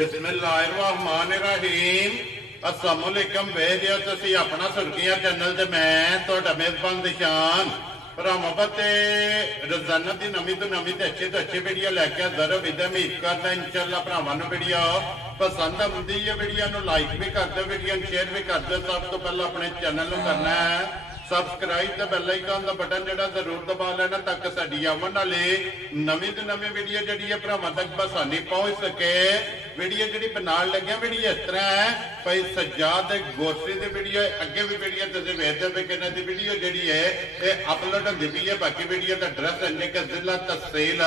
बिस्मिल्लाहिर्रहमानिर्रहीम अस्सलाम वालेकुम वेरियो तुसी अपना सुर्खियां चैनल ते मैं ਤੁਹਾਡਾ मेजबान दिशान मोहब्बत रोजाना की नवी तो नवी तो अच्छी वीडियो लैके हाजिर विद उम्मीद करदा इंशाअल्लाह भरावां नूं वीडियो पसंद आउंदी है वीडियो नूं लाइक भी कर दो वीडियो शेयर भी कर दो। सब तो पहले अपने चैनल नूं करना है सबसक्राइब तो बैल आइकन का बटन जो जरूर दबा लेना ताकि साडी आवन वाली नवी तो नवी वीडियो जी भरावां तक आसानी पहुंच सके। वीडियो जी बनाने लगे वीडियो इस तरह है भाई सज्जाद गोरसी की वीडियो अगे भी वीडियो तुम वेखते पे कि इन्हों की वीडियो जी है ये अपलोड होती पई है। बाकी वीडियो का एड्रैस है कि जिला तहसील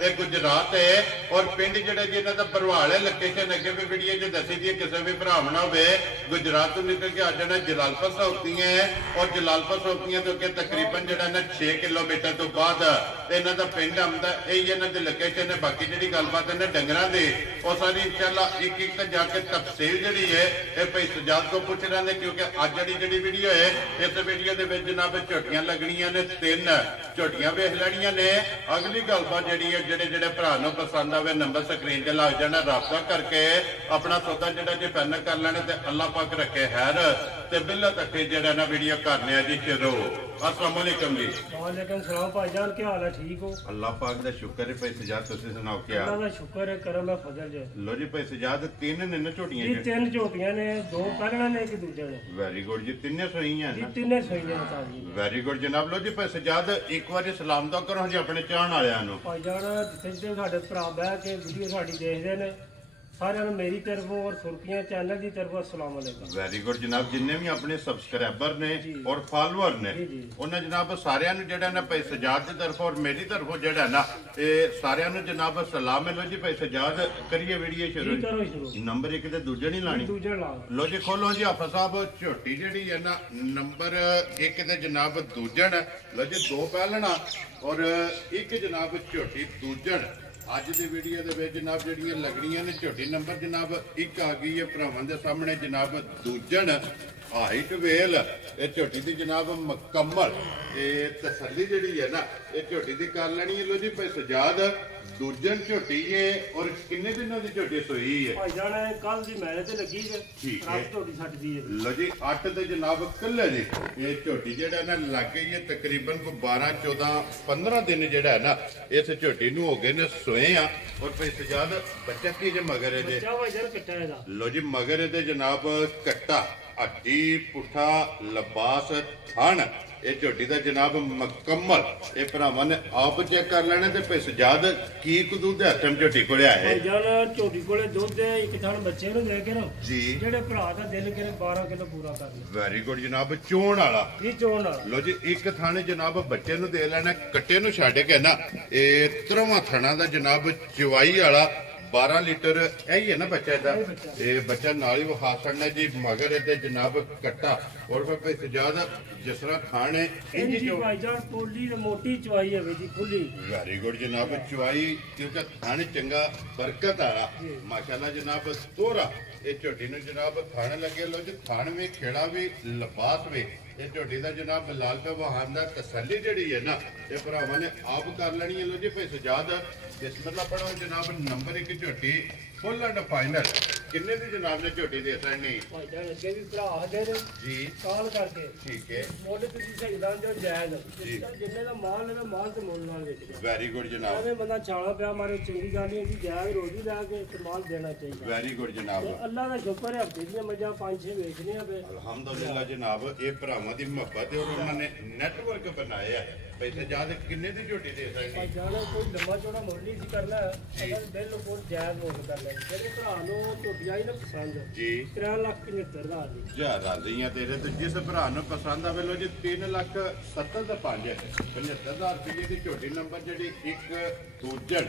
ये गुजरात है और पिंड जो जी इन्हों का भरवाल है लोकेशन अगे भी वीडियो जो दसी दी किसी भी भरावना हो गुजरात तो निकल के आ जाना जलालपुर सौती है और जलालपुर सौतियां तो अगे तकरीबन जो 6 किलोमीटर तो बाद इन्हों का पिंड आंदा यही इन्हों की लोकेशन है। बाकी जी गलबात है डंगरां की वो सारी इंशाअल्लाह एक एक जाके तफसील जी है ये भाई सजाद को पूछ रहे हैं क्योंकि अज जी वीडियो है इस वीडियो के जनाब झोटियां लगनियां ने 3 झोटियां वेख लैनियां ने। अगली गलबात जी है जेडे जेडे भरा नूं पसंद आवे नंबर स्क्रीन ते लग जाना राबता करके अपना सौदा जो जी फाइनल कर लेने ते अल्लाह पाक रखे हैर ते बिल्ला तक जो ना वीडियो करने जी शुरू। अस्सलाम वालेकुम जी। वालेकुम सलाम भाईजान क्या हाल है ठीक हो? अल्लाह पाक दा शुक्र है भाई सजाद तुसीं सुनाओ क्या? अल्लाह दा शुक्र है करम है फजल है। लो जी भाई सजाद 3 ने झोटियां जी 3 झोटियां ने 2 पहलना ने एक दूजे ने। वेरी गुड जी तीने सोईयां जी ना? तीने सोईयां ने ताजी। वेरी गुड जनाब। लो जी भाई सजाद एक बार सलाम तो करो जी अपने चाहण वालियां नूं। भाईजान जिथे साडे भरा बह के वीडियो साडी देखदे ने सारे मेरी तरफों और सुर्खियां चैनल की तरफों अस्सलाम वालेकुम। वेरी गुड जनाब। जिन्ने भी अपने सबसक्राइबर ने और फॉलोअर ने उन्हें जनाब सारियां नूं जेड़ा ना भाई सजाद की तरफ और मेरी तरफों जेड़ा ना ये सारियां नूं जनाब सलाम है। लो जी भाई सजाद करिए वीडियो शुरू। नंबर 1 ते दूजे नहीं लानी दूजे ला लो जी खोलो जी हाफिज साहब झोटी जी है ना नंबर 1 ते जनाब दूजन। लो जी 2 पहलना और 1 जनाब झोटी दूजन। अज की वीडियो के जनाब जड़ियाँ लगनियां ने झोटी नंबर जनाब 1 आ गई है भरावां दे सामने जनाब दूजन हाइट वेल ये झोटी की जनाब मुकम्मल ये तसल्ली जी है ना ये झोटी की कर लेनी है। लो जी भाई सजाद दूजन झोटी है और किन्ने दिनों की झोटी सोई है? भाईजान कल दी मैले ते लगी है ठीक है झोटी छट दी है। लो जी 8 ते जनाब कल्ले जी ये झोटी जेड़ा ना लग गई है तकरीबन को 12 14 15 दिन जेड़ा है ना इस झोटी नूं हो गए ने सोए आ और भाई सजाद बच्चा की जे मगर है जे बच्चा भाईजान कट्टा है दा। लो जी मगर है जनाब कट्टा हड्डी पुठा लबास थान ये झोटी का जनाब मुकम्मल ये भरावां ने आप चेक कर लेना ते भाई सजाद की दूध हथम झोटी को आया है? भाईजान झोटी कोले दुध एक थान बच्चे नूं दे के ना जी जेड़े भरा दा दिल करे 12 किलो पूरा कर ले। वेरी गुड जनाब। चोण वाला जी चोण वाला। लो जी एक थाने जनाब बच्चे नूं दे लेना कट्टे नूं छड्ड के ना ये 13वां थाना दा जनाब चवाई वाला 12 लीटर यही है ना बच्चा दा ये बच्चा नाल ही विखा छड़ना जी मगर ये जनाब कट्टा और भाई सजाद जिस तरह खाने जी भाईजान पोली ते मोटी चवाई है जी खुली। वेरी गुड जनाब चवाई क्योंकि खाने चंगा बरकत वाला माशाल्लाह जनाब तोरा ये झोटी नूं जनाब खाने लगे। लो जी खान भी खेड़ा भी लिबास भी ये झोटी का जनाब लाल पे वहां दा तसल्ली जड़ी है ना ये भरावां ने आप कर लेनी है। लो जी भाई सजाद बिस्मिल्लाह पढ़ो जनाब नंबर 1 झोटी फुल एंड फाइनल किन्ने दी जनाब ने झोटी दे सकनी? भाईजान अगे भी भरा दे जी काल करके ठीक है मोटे तुसी सही दान जो जायज जिन्ने दा माल है माल ते मोल नाल बेच वेरी गुड जनाब। अरे बंदा छाला पिया मारे चंगी गल है जी जायज रोजी ला के इस्तेमाल देना चाहिए। वेरी गुड जनाब। अल्लाह दा शुक्र है हफ्ते दी मजा 5-6 बेचने पे अल्हम्दुलिल्लाह जनाब ये भरावां दी मोहब्बत है और उन्होंने नेटवर्क बनाया है। पैसे ज्यादा किन्ने दी झोटी दे सकनी? जाना कोई लंबा चौड़ा मोल नहीं सी करना अगर बिल्कुल जायज मोल कर ले जेडे भरा नु झोटी आई ना पसंद जी 3,75,000 दी जा राजियां तेरे तो जिस भरा नु पसंद आवे लो जी 3,70,000 दा 75,000 रुपये की झोटी नंबर जी 1 दूजन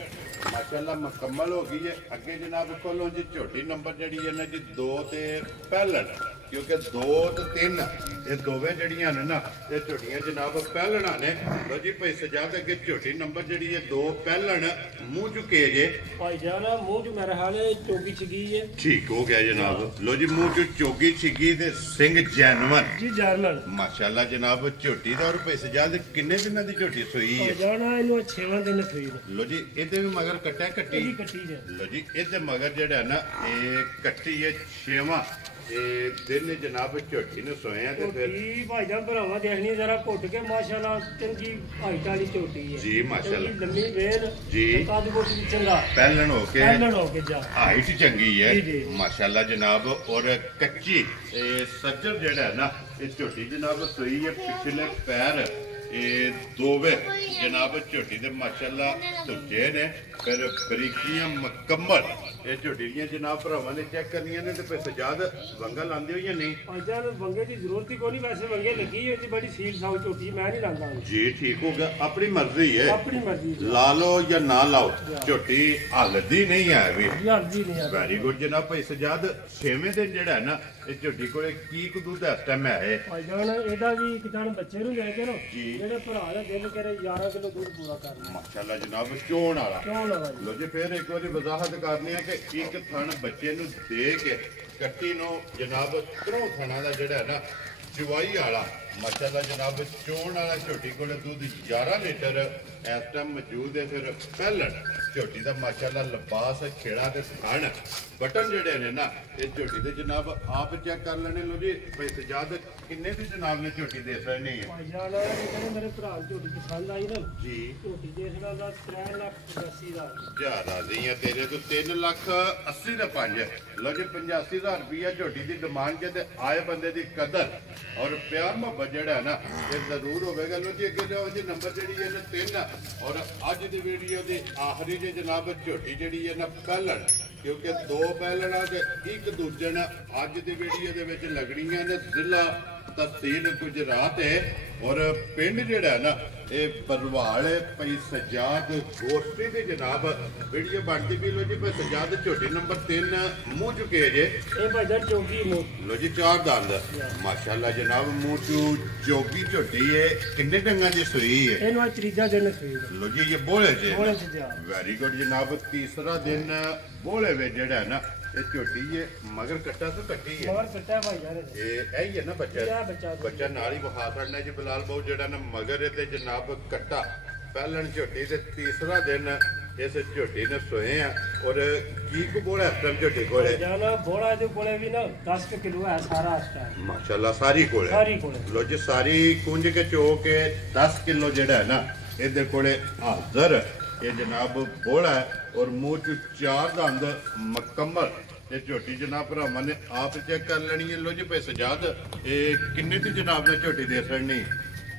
माशाल्लाह मुकम्मल हो गई है। अगे जनाब खोलो जी झोटी नंबर जी है ना जी 2 ते पहलन क्योंकि 2 ਤੇ 3 ਇਹ ਦੋਵੇਂ ਜਿਹੜੀਆਂ ਨੇ ਨਾ ਇਹ ਝੋਟੀਆਂ ਜਨਾਬ ਪਹਿਲਣਾ ਨੇ। ਲੋ ਜੀ ਭਾਈ ਸਜਾਦ ਅੱਗੇ ਝੋਟੀ ਨੰਬਰ ਜਿਹੜੀ ਹੈ 2 ਪਹਿਲਣ ਮੂੰਹ ਚੁੱਕੇ ਜੇ ਭਾਈ ਜਾਨ ਮੂੰਹ ਚ ਮੇਰੇ ਹਾਲੇ ਚੋਗੀ ਛਗੀ ਹੈ ਠੀਕ ਹੋ ਗਿਆ ਜਨਾਬ। ਲੋ ਜੀ ਮੂੰਹ ਚ ਚੋਗੀ ਛਿੱਗੀ ਤੇ ਸਿੰਘ ਜੈਨਵਨ ਜੀ ਜਰਨਲ ਮਾਸ਼ਾਅੱਲਾ ਜਨਾਬ। ਝੋਟੀ ਦਾ ਔਰ ਭਾਈ ਸਜਾਦ ਕਿੰਨੇ ਦਿਨਾਂ ਦੀ ਝੋਟੀ ਸੋਈ ਹੈ? ਜਾਣਾ ਇਹਨੂੰ 6 ਦਿਨ ਸੋਈ ਨੇ। ਲੋ ਜੀ ਇਹਦੇ ਵੀ ਮਗਰ ਕੱਟਿਆ ਕੱਟੀ ਇਹਦੀ ਕੱਟੀ ਜੇ ਲੋ ਜੀ ਇਹਦੇ ਮਗਰ ਜਿਹੜਾ ਨਾ ਇਹ ਕੱਟੀ ਹੈ 6ਵਾਂ ਇਹ ਦਿਨ ਜਨਾਬ ਝੋਟੀ ਨੂੰ ਸੋਇਆ ਤੇ ਫਿਰ ਝੋਟੀ ਭਾਈ ਜਾਨ ਭਰਾਵਾ ਦੇਖਣੀ ਜ਼ਰਾ ਘੁੱਟ ਕੇ ਮਾਸ਼ਾਅੱਲਾ ਚੰਗੀ ਹਾਈਟ ਵਾਲੀ ਝੋਟੀ ਹੈ ਜੀ ਮਾਸ਼ਾਅੱਲਾ ਚੰਗੀ ਲੰਮੀ ਵੇਲ ਜੀ। ਤੇ ਕੱਦ ਕੁੱਟ ਵੀ ਚੰਗਾ ਪਹਿਲਣ ਹੋ ਕੇ ਪਹਿਲਣ ਹੋ ਕੇ ਜਾ ਹਾਈਟ ਚੰਗੀ ਹੈ ਜੀ, ਜੀ। ਮਾਸ਼ਾਅੱਲਾ ਜਨਾਬ। ਔਰ ਕੱਚੀ ਇਹ ਸੱਜਰ ਜਿਹੜਾ ਹੈ ਨਾ ਇਹ ਝੋਟੀ ਜਨਾਬ ਸੋਈ ਹੈ ਪਿਛਲੇ ਪੈਰ ਇਹ ਦੋਵੇਂ ਜਨਾਬ ਝੋਟੀ ਦੇ ਮਾਸ਼ਾਅੱਲਾ ਧੁੱਜੇ ਨੇ ਫਿਰ ਬਰੀਕੀਆਂ ਮੁਕੰਮਲ ਇਹ ਝੋਟੀ ਦੀਆਂ ਜਨਾਬ ਭਰਾਵਾਂ ਨੇ ਚੈੱਕ ਕਰਨੀਆਂ ਨੇ ਤੇ ਫਿਰ ਸਜਾਦ ਵੰਗਾ ਲਾਉਂਦੇ ਹੋ ਜਾਂ ਨਹੀਂ? ਭਾਈ ਜਾਨ ਵੰਗੇ ਦੀ ਜ਼ਰੂਰਤ ਹੀ ਕੋਈ ਨਹੀਂ, ਵੈਸੇ ਵੰਗੇ ਲੱਗੀ ਹੈ ਜੀ ਬੜੀ ਸੀਲ ਸਾਊ ਝੋਟੀ ਮੈਂ ਨਹੀਂ ਲਾਂਦਾ ਜੀ ਠੀਕ ਹੋ ਗਿਆ ਆਪਣੀ ਮਰਜ਼ੀ ਹੈ ਆਪਣੀ ਮਰਜ਼ੀ ਦੀ ਲਾ ਲਓ ਜਾਂ ਨਾ ਲਾਓ ਝੋਟੀ ਹਲਦੀ ਨਹੀਂ ਹੈ ਵੀ ਹਲਦੀ ਨਹੀਂ ਆ ਵੈਰੀ ਗੁੱਡ ਜਨਾਬ। ਭਾਈ ਸਜਾਦ 6ਵੇਂ ਦਿਨ ਜਿਹੜਾ ਹੈ ਨਾ ਇਹ ਝੋਟੀ ਕੋਲੇ ਕੀ ਕੁ ਦੁੱਧ ਇਸ ਟਾਈਮ ਹੈ? ਭਾਈ ਜਾਨ ਇਹਦਾ ਵੀ ਇੱਕ ਦਿਨ ਬੱਚੇ ਨੂੰ ਲੈ ਕੇ ਨਾ ਜੀ। ਜਿਹੜੇ ਭਰਾ ਦਾ ਦਿਲ ਕਰੇ 11 ਕਿਲੋ ਦੁੱਧ ਪੂਰਾ ਕਰਨਾ ਮਾਸ਼ਾਅੱਲਾ ਜਨਾਬ ਚੋਣ ਵਾਲਾ। ਕਿਉਂ ਲਗਾ ਜੀ ਲੋ ਜੀ ਫਿਰ ਇੱਕ ਵਾਰੀ ਵਜ਼ਾਹਤ ਕਰਨੀ ਹੈ ਕਿ ਇੱਕ ਥਣ ਬੱਚੇ ਨੂੰ ਦੇ ਕੇ ਕੱਟੀ ਨੂੰ ਜਨਾਬ ਤਰੋਂ ਥਣਾ ਦਾ ਜਿਹੜਾ ਹੈ ਨਾ ਚਵਾਈ ਵਾਲਾ ਮਾਸ਼ਾਅੱਲਾ ਜਨਾਬ ਚੋਣ ਵਾਲਾ ਝੋਟੀ ਕੋਲੇ ਦੁੱਧ 11 ਲੀਟਰ ਇਸ ਟਾਈਮ ਮੌਜੂਦ ਹੈ। ਫਿਰ ਪਹਿਲਣ ਝੋਟੀ ਦਾ ਮਾਸ਼ਾਅੱਲਾ ਲਿਬਾਸ ਖੇੜਾ ਤੇ ਥਣ ਬਟਨ ਜਿਹੜੇ ਨੇ ਨਾ ਇਹ ਝੋਟੀ ਦੇ ਜਨਾਬ ਆਪ ਚੈੱਕ ਕਰ ਲੈਣੇ। ਲੋ ਜੀ ਭਾਈ ਸਜਾਦ ਕਿੰਨੇ ਦੀ ਜਨਾਬ ਨੇ ਝੋਟੀ ਦੇ ਸਕਣੀ ਹੈ? ਭਾਈ ਜਾਨ ਇਹ ਕਹਿੰਦੇ ਮੇਰੇ ਭਰਾ ਦੀ ਝੋਟੀ ਪਸੰਦ ਆਈ ਨਾ ਜੀ ਝੋਟੀ ਦੇਖਦਾ ਦਾ 3,85,000 ਜਾ ਰਾਜ਼ੀ ਆ ਤੇਰੇ ਤੋਂ 3,80,000 ਦਾ 5 ਲੋ ਜੀ 85,000 ਰੁਪਇਆ ਝੋਟੀ ਦੀ ਡਿਮਾਂਡ ਜੇ ਤੇ ਆਏ ਬੰਦੇ ਦੀ ਕਦਰ ਔਰ ਪਿਆਰ ਮੁਹੱਬਤ ਜਿਹੜਾ ਹੈ ਨਾ ਇਹ ਜ਼ਰੂਰ ਹੋਵੇਗਾ। ਲੋ ਜੀ ਅੱਗੇ ਜਾਓ ਜੀ ਨੰਬਰ ਜਿਹੜੀ ਹੈ ਨਾ 3 ਔਰ ਅੱਜ ਦੀ ਵੀਡੀਓ ਦੀ ਆਖਰੀ ਜੇ ਜਨਾਬ ਝੋਟੀ ਜਿਹੜੀ ਹੈ ਨਾ ਪਹਿਲਣ ਕਿਉਂਕਿ 2 ਪਹਿਲਣਾ ਤੇ ਇੱਕ ਦੂਜੇ ਨਾਲ ਅੱਜ ਦੀ ਵੀਡੀਓ ਦੇ ਵਿੱਚ ਲੱਗਣੀਆਂ ਨੇ ਜ਼ਿਲ੍ਹਾ ਤਹਿਸੀਲ ਗੁਜਰਾਤ ਹੈ ਔਰ ਪਿੰਡ ਜਿਹੜਾ ਹੈ ਨਾ ਇਹ ਬਰਵਾਲ ਪਈ ਸਜਾਦ ਗੋਸ਼ਟੀ ਦੀ ਜਨਾਬ ਵੀਡੀਓ ਬਣਦੀ ਵੀ। ਲੋ ਜੀ ਭਾਈ ਸਜਾਦ ਝੋਟੀ ਨੰਬਰ 3 ਮੂੰਹ ਚੁੱਕੇ ਜੇ ਇਹ ਭਾਈ ਜਾਨ ਚੌਕੀ ਮੂੰਹ ਲੋ ਜੀ 4 ਦੰਦ ਮਾਸ਼ਾਅੱਲਾ ਜਨਾਬ ਮੂੰਹ ਚੂ ਜੋਗੀ ਝੋਟੀ ਹੈ ਕਿੰਨੇ ਡੰਗਾਂ ਦੀ ਸੂਈ ਹੈ? ਇਹਨੂੰ ਅੱਜ ਤੀਜਾ ਦਿਨ ਸੂਈ ਲੋ ਜੀ ਇਹ ਬੋਲੇ ਜੇ ਬੋਲੇ ਚ ਜਾ ਵੈਰੀ ਗੁੱਡ ਜਨਾਬ। ਤੀਸਰਾ ਦਿਨ ਬੋਲੇ ਵੇ ਜਿਹੜਾ ਹੈ ਨਾ ਇਹ ਝੋਟੀ ਹੈ ਮਗਰ ਕੱਟਾ ਤੋਂ ਕੱਟੀ ਹੈ ਮਗਰ ਕੱਟਿਆ ਭਾਈ ਜਾਨ ਇਹ ਹੀ ਹੈ ਨਾ ਬੱਚਾ ਇਹ ਬੱਚਾ ਬੱਚਾ ਨਾਲ ਹੀ ਵਿਖਾ ਛੱਡਣਾ ਜੀ ਬਲਾਲ ਬਹੁ ਜਿਹੜਾ ਨਾ ਮਗਰ ਇਹ ਤੇ ਜਨਾਬ ਕੱਟਾ ਪਹਿਲਣ ਝੋਟੀ ਤੇ ਤੀਸਰਾ ਦਿਨ ਇਸ ਝੋਟੀ ਨੇ ਸੋਏ ਆ ਔਰ ਕੀ ਕੁ ਬੋਲਾ ਇਸ ਝੋਟੀ ਕੋਲੇ ਜਾਨਾ ਬੋੜਾ ਦੇ ਕੋਲੇ ਵੀ ਨਾ 10 ਕਿਲੋ ਹੈ ਸਾਰਾ ਇਸ ਟਾਈਮ ਮਾਸ਼ਾਅੱਲਾ ਸਾਰੀ ਕੋਲੇ ਸਾਰੀ ਕੋਲੇ ਲੋ ਜੀ ਸਾਰੀ ਕੁੰਜ ਕੇ ਚੋ ਕੇ 10 ਕਿਲੋ ਜਿਹੜਾ ਹੈ ਨਾ ਇਹਦੇ ਕੋਲੇ ਹਾਜ਼ਰ ਇਹ ਜਨਾਬ ਬੋਲਾ ਔਰ ਮੂੰਹ ਚ 4 ਦੰਦ ਮੁਕੰਮਲ ਇਹ ਝੋਟੀ ਜਨਾਬ ਭਰਾਵਾਂ ਨੇ ਆਪ ਚੈੱਕ ਕਰ ਲੈਣੀ ਹੈ। ਲੋ ਜੀ ਭਾਈ ਸਜਾਦ ਇਹ ਕਿੰਨੇ ਦੀ ਜਨਾਬ ਨੇ ਝੋਟੀ ਦੇ ਸਕਣੀ?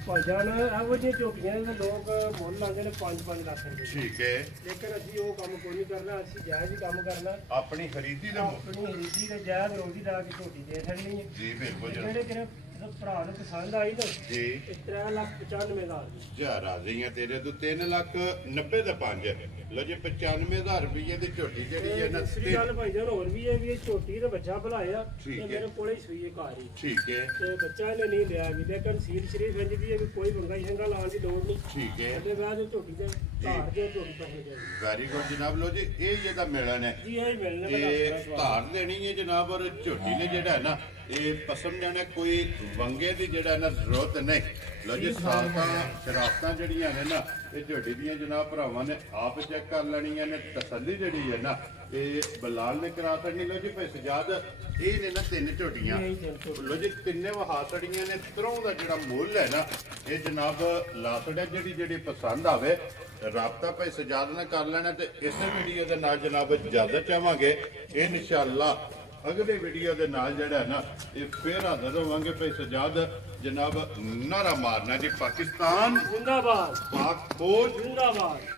ਭਾਈ ਜਾਨ ਇਹੋ ਜਿਹੀ ਝੋਟੀਆਂ ਦੇ ਲੋਕ ਮੁੱਲ ਲਾਉਂਦੇ ਨੇ 5-5 ਲੱਖ ਰੁਪਏ ਠੀਕ ਹੈ ਲੇਕਿਨ ਅਸੀਂ ਉਹ ਕੰਮ ਕੋਈ ਨਹੀਂ ਕਰਨਾ, ਅਸੀਂ ਜਾਇਜ਼ ਹੀ ਕੰਮ ਕਰਨਾ। ਆਪਣੀ ਖਰੀਦੀ ਦਾ ਆਪਣੀ ਰੀਤੀ ਤੇ ਜਾਇਜ਼ ਰੋਜ਼ੀ ਲਾ ਕੇ ਝੋਟੀ ਦੇ ਛੱਡਣੀ ਹੈ। ਜੀ ਬਿਲਕੁਲ ਜਨਾਬ। ਜਿਹੜੇ ਤੇਰੇ ਭਰਾ ਨੂੰ ਪਸੰਦ ਆਈ ਨਾ ਜੀ 3,95,000 ਦੀ ਜਾ ਰਾਜ਼ੀਆਂ ਤੇਰੇ ਤੋਂ 3,90,000 ਦਾ 5 ਲੋ ਜੀ 95,000 ਰੁਪਏ ਦੀ ਝੋਟੀ ਜਿਹੜੀ ਹੈ ਨਾ ਦੂਸਰੀ ਗੱਲ ਭਾਈ ਜਾਨ ਹੋਰ ਵੀ ਹੈ ਵੀ ਇਹ ਝੋਟੀ ਦਾ ਬੱਚਾ ਭਲਾਇਆ ਠੀਕ ਇਹ ਹੈ। ਮੇਰੇ ਕੋਲੇ ਹੀ ਸੂਈ ਹੈ ਘਰ ਹੀ ਠੀਕ ਹੈ ਤੇ ਬੱਚਾ ਇਹਨੇ ਨਹੀਂ ਲਿਆ ਵੀ ਲੇਕਿਨ ਸੀਲ ਸ਼ਰੀਫ ਇੰਜ ਦੀ ਹੈ ਵੀ ਕੋਈ ਬੰਗਾ ਹੀ ਸੰਗਾ ਲਾਉਣ ਦੀ ਲੋੜ ਨਹੀਂ। ਠੀਕ ਹੈ ਅੱਗੇ ਬਾਅਦ ਉਹ ਝੋਟੀ ਦੇ ਘਰ ਦੇ ਝੋਟੀ ਪਾਸੇ ਜਾਈ ਵੈਰੀ ਗੁੱਡ ਜਨਾਬ। ਲੋ ਜੀ ਇਹ ਜਿਹਦਾ ਮਿਲਣ ਹੈ ਜੀ ਇਹ ਮਿਲਣੇ ਇਹ ਧਾਰ ਦੇਣੀ ਹੈ ਜਨਾਬ ਔਰ ਝੋਟੀ ਨੇ ਜਿਹੜਾ ਹੈ ਨਾ ਇਹ ਪਸੰਦ ਜਾਣਾ ਕੋਈ ਵੰਗੇ ਦੀ ਜਿਹੜਾ ਨਾ ਜ਼ਰੂਰਤ ਨਹੀਂ। ਲੋ ਜੀ ਸਾਫਾਂ ਸ਼ਰਾਫਤਾਂ ਜਿਹੜੀਆਂ ਨੇ ਨਾ ਇਹ ਝੋਟੀ ਦੀਆਂ ਜਨਾਬ ਭਰਾਵਾਂ ਨੇ ਆਪ ਚੈੱਕ ਕਰ ਲੈਣੀਆਂ ਨੇ ਤਸੱਲੀ ਜਿਹੜੀ ਹੈ ਨਾ ਇਹ ਬਲਾਲ ਨੇ ਕਰਾ ਸਕਣੀ। ਲੋ ਜੀ ਭਾਈ ਸਜਾਦ ਇਹ ਨੇ ਨਾ 3 ਝੋਟੀਆਂ ਲੋ ਜੀ ਤਿੰਨੇ ਵਹਾ ਛੜੀਆਂ ਨੇ ਤਰੋਂ ਦਾ ਜਿਹੜਾ ਮੁੱਲ ਹੈ ਨਾ ਇਹ ਜਨਾਬ ਲਾ ਛੜਿਆ ਜਿਹੜੀ ਪਸੰਦ ਆਵੇ ਰਾਬਤਾ ਭਾਈ ਸਜਾਦ ਨਾਲ ਕਰ ਲੈਣਾ ਤੇ ਇਸੇ ਵੀਡੀਓ ਦੇ ਨਾਲ ਜਨਾਬ ਇਜਾਜ਼ਤ ਚਾਹਾਂਗੇ ਇਨਸ਼ਾਅੱਲਾ। ਅਗਲੇ ਵੀਡੀਓ ਦੇ ਨਾਲ ਜਿਹੜਾ ਨਾ ਇਹ ਫੇਰ ਹਾਜ਼ਰ ਹੋਵਾਂਗੇ ਭਾਈ ਸਜਾਦ ਜਨਾਬ ਨਾਰਾ ਮਾਰਨਾ ਜੀ ਪਾਕਿਸਤਾਨ ਜ਼ਿੰਦਾਬਾਦ ਪਾਕ ਫੌਜ ਜ਼ਿੰਦਾਬਾਦ।